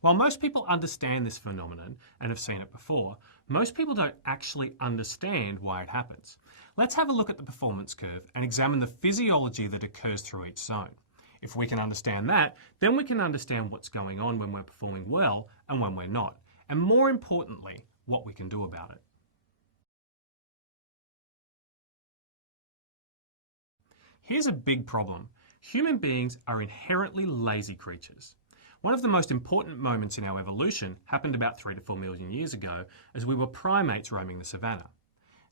While most people understand this phenomenon and have seen it before, most people don't actually understand why it happens. Let's have a look at the performance curve and examine the physiology that occurs through each zone. If we can understand that, then we can understand what's going on when we're performing well and when we're not, and more importantly, what we can do about it. Here's a big problem. Human beings are inherently lazy creatures. One of the most important moments in our evolution happened about 3 to 4 million years ago as we were primates roaming the savannah.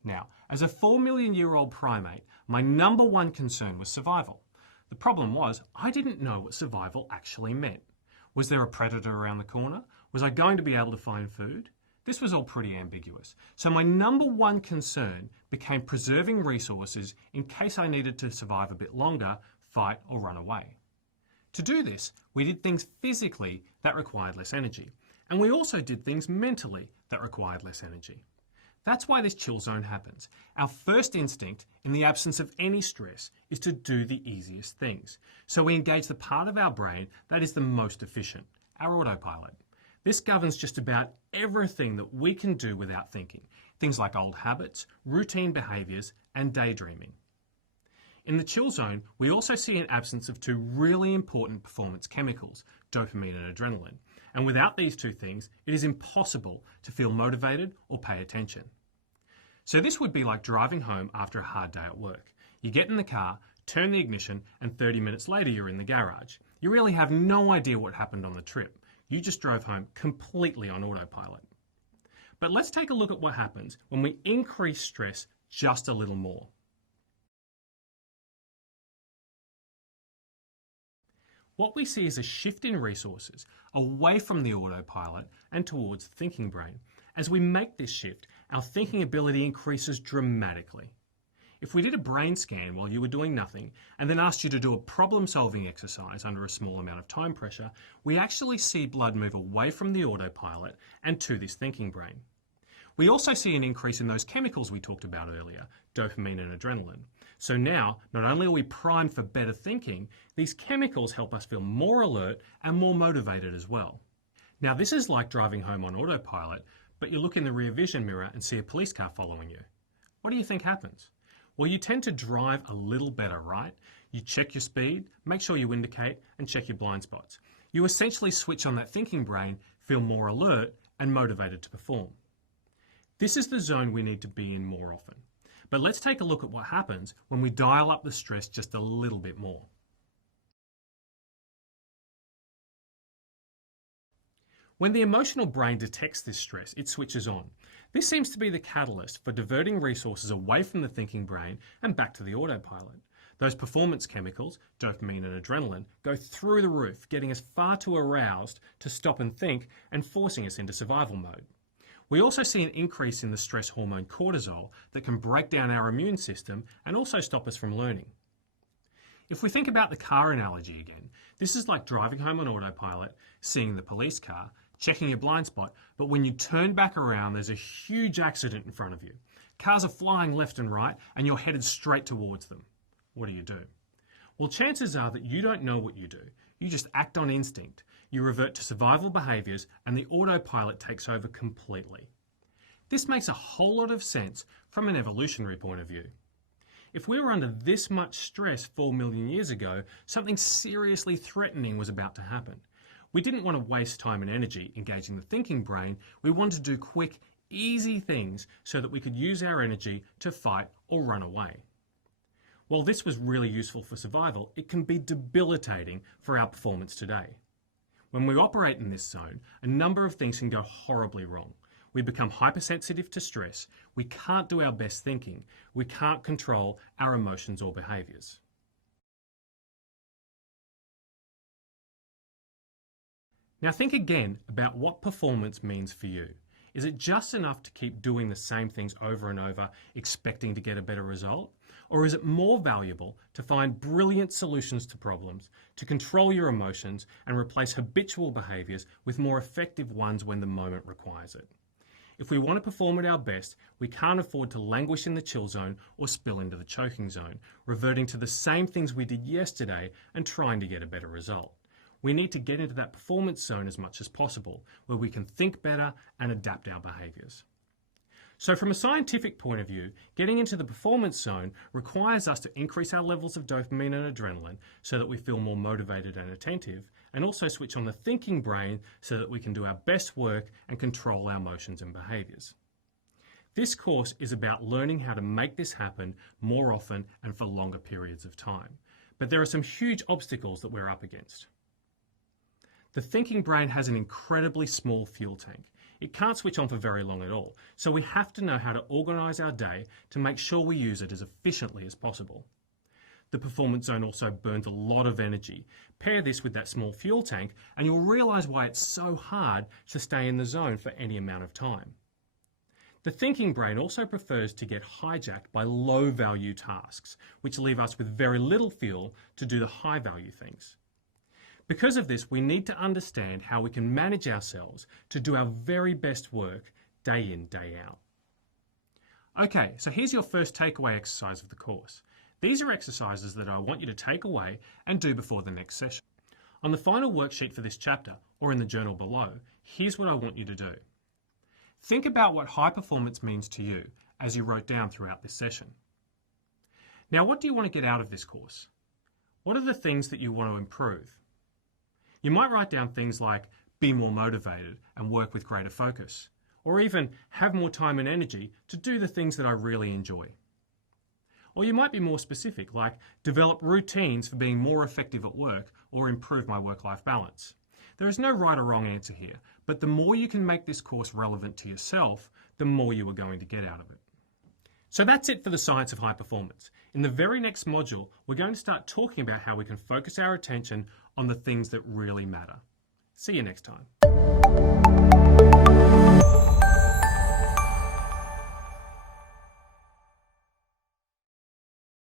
Now, as a 4 million year old primate, my number one concern was survival. The problem was, I didn't know what survival actually meant. Was there a predator around the corner? Was I going to be able to find food? This was all pretty ambiguous. So my number one concern became preserving resources in case I needed to survive a bit longer, fight or run away. To do this, we did things physically that required less energy. And we also did things mentally that required less energy. That's why this chill zone happens. Our first instinct, in the absence of any stress, is to do the easiest things. So we engage the part of our brain that is the most efficient, our autopilot. This governs just about everything that we can do without thinking. Things like old habits, routine behaviours, and daydreaming. In the chill zone, we also see an absence of two really important performance chemicals, dopamine and adrenaline. And without these two things, it is impossible to feel motivated or pay attention. So this would be like driving home after a hard day at work. You get in the car, turn the ignition, and 30 minutes later you're in the garage. You really have no idea what happened on the trip. You just drove home completely on autopilot. But let's take a look at what happens when we increase stress just a little more. What we see is a shift in resources away from the autopilot and towards the thinking brain. As we make this shift, our thinking ability increases dramatically. If we did a brain scan while you were doing nothing and then asked you to do a problem-solving exercise under a small amount of time pressure, we actually see blood move away from the autopilot and to this thinking brain. We also see an increase in those chemicals we talked about earlier, dopamine and adrenaline. So now, not only are we primed for better thinking, these chemicals help us feel more alert and more motivated as well. Now, this is like driving home on autopilot, but you look in the rear vision mirror and see a police car following you. What do you think happens? Well, you tend to drive a little better, right? You check your speed, make sure you indicate, and check your blind spots. You essentially switch on that thinking brain, feel more alert, and motivated to perform. This is the zone we need to be in more often. But let's take a look at what happens when we dial up the stress just a little bit more. When the emotional brain detects this stress, it switches on. This seems to be the catalyst for diverting resources away from the thinking brain and back to the autopilot. Those performance chemicals, dopamine and adrenaline, go through the roof, getting us far too aroused to stop and think and forcing us into survival mode. We also see an increase in the stress hormone cortisol that can break down our immune system and also stop us from learning. If we think about the car analogy again, this is like driving home on autopilot, seeing the police car, checking your blind spot, but when you turn back around, there's a huge accident in front of you. Cars are flying left and right, and you're headed straight towards them. What do? Well, chances are that you don't know what you do. You just act on instinct. You revert to survival behaviours, and the autopilot takes over completely. This makes a whole lot of sense from an evolutionary point of view. If we were under this much stress 4 million years ago, something seriously threatening was about to happen. We didn't want to waste time and energy engaging the thinking brain. We wanted to do quick, easy things so that we could use our energy to fight or run away. While this was really useful for survival, it can be debilitating for our performance today. When we operate in this zone, a number of things can go horribly wrong. We become hypersensitive to stress, we can't do our best thinking, we can't control our emotions or behaviours. Now think again about what performance means for you. Is it just enough to keep doing the same things over and over, expecting to get a better result? Or is it more valuable to find brilliant solutions to problems, to control your emotions and replace habitual behaviours with more effective ones when the moment requires it? If we want to perform at our best, we can't afford to languish in the chill zone or spill into the choking zone, reverting to the same things we did yesterday and trying to get a better result. we need to get into that performance zone as much as possible, where we can think better and adapt our behaviours. So from a scientific point of view, getting into the performance zone requires us to increase our levels of dopamine and adrenaline so that we feel more motivated and attentive, and also switch on the thinking brain so that we can do our best work and control our emotions and behaviours. This course is about learning how to make this happen more often and for longer periods of time. But there are some huge obstacles that we're up against. The thinking brain has an incredibly small fuel tank. It can't switch on for very long at all, so we have to know how to organise our day to make sure we use it as efficiently as possible. The performance zone also burns a lot of energy. Pair this with that small fuel tank and you'll realise why it's so hard to stay in the zone for any amount of time. The thinking brain also prefers to get hijacked by low-value tasks, which leave us with very little fuel to do the high-value things. Because of this, we need to understand how we can manage ourselves to do our very best work day in, day out. Okay, so here's your first takeaway exercise of the course. These are exercises that I want you to take away and do before the next session. On the final worksheet for this chapter, or in the journal below, here's what I want you to do. Think about what high performance means to you as you wrote down throughout this session. Now, what do you want to get out of this course? What are the things that you want to improve? You might write down things like be more motivated and work with greater focus, or even have more time and energy to do the things that I really enjoy. Or you might be more specific, like develop routines for being more effective at work or improve my work-life balance. There is no right or wrong answer here, but the more you can make this course relevant to yourself, the more you are going to get out of it. So that's it for the science of high performance. In the very next module, we're going to start talking about how we can focus our attention on the things that really matter. See you next time.